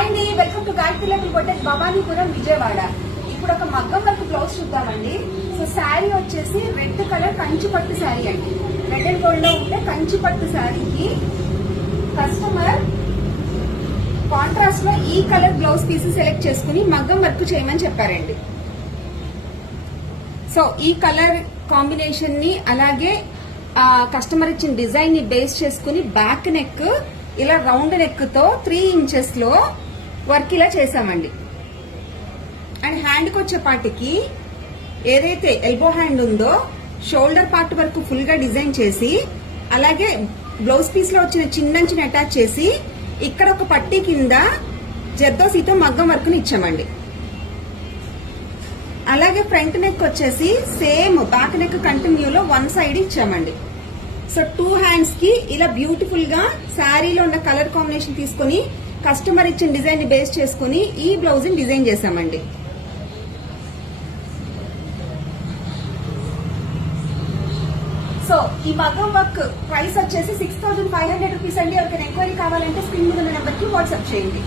Hi అండి, welcome to Gayatri level boutique Bhavanipuram Vijayawada. ఇప్పుడు ఒక మగ్గం వర్క్ బ్లౌజ్ చూద్దామండి. సో శారీ వచ్చేసి రెడ్ కలర్ కంచి పట్టు శారీ అండి. రెడ్ అండ్ గోల్డ్ లో ఉంటే కంచి పట్టు శారీకి కస్టమర్ కాంట్రాస్ట్ లో ఈ కలర్ బ్లౌజ్ పీస్ సెలెక్ట్ చేసుకుని మగ్గం వర్క్ చేయమని చెప్పారండి. సో ఈ కలర్ కాంబినేషన్ ని అలాగే కస్టమర్ ఇచ్చిన డిజైన్ ని బేస్ చేసుకుని బ్యాక్ నెక్ ఇలా రౌండ్ నెక్ తో 3 ఇంచెస్ లో వర్క్ ఇలా చేసామండి. అండ్ హ్యాండ్ కి వచ్చేపాటికి ఏదైతే ఎల్బో హ్యాండ్ ఉందో షోల్డర్ పార్ట్ వరకు ఫుల్ గా డిజైన్ చేసి అలాగే బ్లౌజ్ పీస్ లో వచ్చిన చిన్నంచిని అటాచ్ చేసి ఇక్కడ ఒక పట్టీ కింద జర్దోసీతో మగ్గం వర్క్ ని ఇచ్చామండి. అలాగే ఫ్రంట్ నెక్ వచ్చేసి సేమ్ బ్యాక్ నెక్ కంటిన్యూలో 1 సైడ్ ఇచ్చామండి. సో 2 హ్యాండ్స్ కి ఇలా బ్యూటిఫుల్ గా శారీలో ఉన్న కలర్ కాంబినేషన్ తీసుకుని కస్టమర్ ఇచ్చిన డిజైన్ ని బేస్ చేసుకుని ఈ బ్లౌజ్ ని డిజైన్ చేసామండి. సో ఈ మగ్గం వర్క్ ప్రైస్ వచ్చేసి 6500 రూపీస్ అండి. ఎవరికైనా ఎంక్వైరీ కావాలంటే స్క్రీన్ మీద ఉన్న నెంబర్ కి వాట్సాప్ చేయండి.